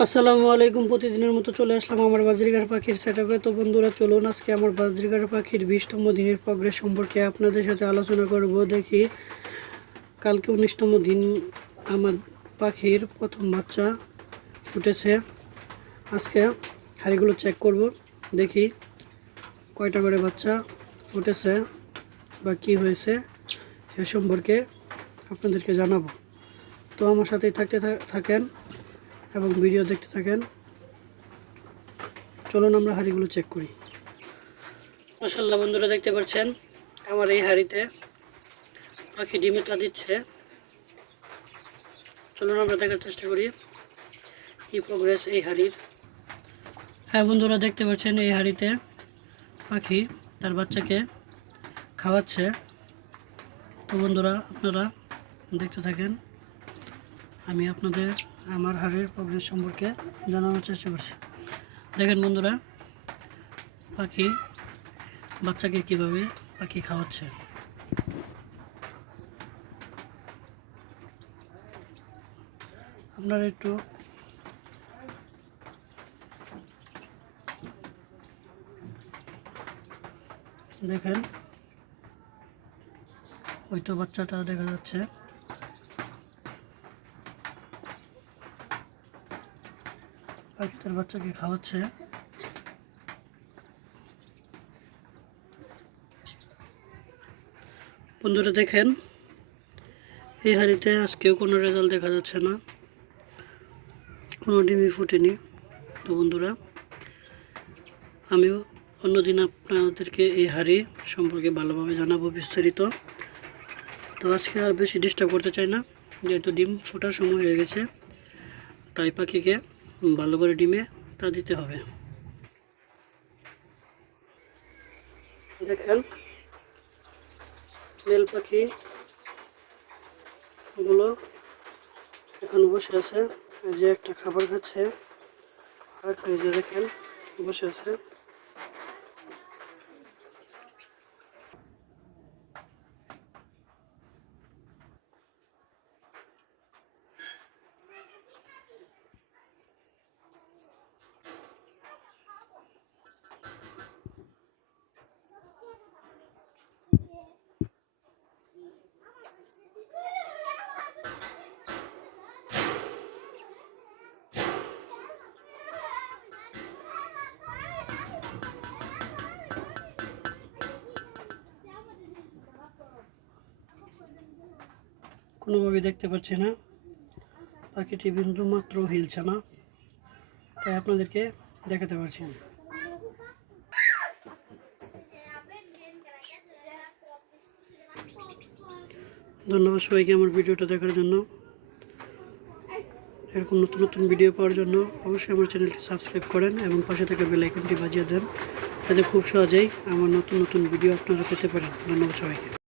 আসসালামু আলাইকুম, প্রতিদিনের মতো চলে আসলাম আমার বাজরিগার পাখির সেটআপে তো বন্ধুরা, চলুন আজকে আমার বাজরিগার পাখির বিশতম দিনের প্রগ্রেস সম্পর্কে আপনাদের সাথে আলোচনা করব। দেখি, কালকে উনিশতম দিন আমার পাখির প্রথম বাচ্চা ফুটেছে। আজকে হাড়িগুলো চেক করব, দেখি কয়টা করে বাচ্চা ফুটেছে বা কী হয়েছে সে সম্পর্কে আপনাদেরকে জানাব। তো আমার সাথেই থাকতে থাকেন এবং ভিডিও দেখতে থাকেন। চলুন আমরা হাঁড়িগুলো চেক করি। মাসাল্লাহ বন্ধুরা দেখতে পাচ্ছেন, আমার এই হাঁড়িতে পাখি ডিমে তা দিচ্ছে। চলুন আমরা দেখার চেষ্টা করি কি প্রোগ্রেস এই হাঁড়ির। হ্যাঁ বন্ধুরা দেখতে পাচ্ছেন, এই হাঁড়িতে পাখি তার বাচ্চাকে খাওয়াচ্ছে। তো বন্ধুরা, আপনারা দেখতে থাকেন। আমি আপনাদের আমার হাড়ের প্রোগ্রেস সম্পর্কে জানানোর চেষ্টা করছি। দেখেন বন্ধুরা, পাখি বাচ্চাকে কীভাবে পাখি খাওয়াচ্ছে? আপনারা একটু দেখেন। ওই তো বাচ্চাটা দেখা যাচ্ছে। পাখি তার বাচ্চাকে খাওয়াচ্ছে বন্ধুরা দেখেন, এই হাঁড়িতে আজকেও কোনো রেজাল্ট দেখা যাচ্ছে না। কোনো ডিমই ফুটেনি। তো বন্ধুরা, আমিও অন্যদিন আপনাদেরকে এই হাঁড়ি সম্পর্কে ভালোভাবে জানাব বিস্তারিত। তো আজকে আর বেশি ডিস্টার্ব করতে চাই না, যেহেতু ডিম ফোটার সময় হয়ে গেছে, তাই পাখিকে ভালো করে ডিমে তা দিতে হবে। দেখেন মেল পাখি গুলো এখন বসে আছে। যে একটা খাবার খাচ্ছে আর একটা দেখেন, বসে আছে। কোনোভাবে দেখতে পাচ্ছি না। পাখিটি বিন্দু মাত্র হিলছে না তাই আপনাদেরকে দেখাতে পারছি না। ধন্যবাদ সবাইকে আমার ভিডিওটা দেখার জন্য। এরকম নতুন নতুন ভিডিও পাওয়ার জন্য অবশ্যই আমার চ্যানেলটি সাবস্ক্রাইব করেন এবং পাশে থাকা বেল আইকনটি বাজিয়ে দেন। যাতে খুব সহজেই আমার নতুন নতুন ভিডিও আপনারা পেতে পারেন। ধন্যবাদ সবাইকে।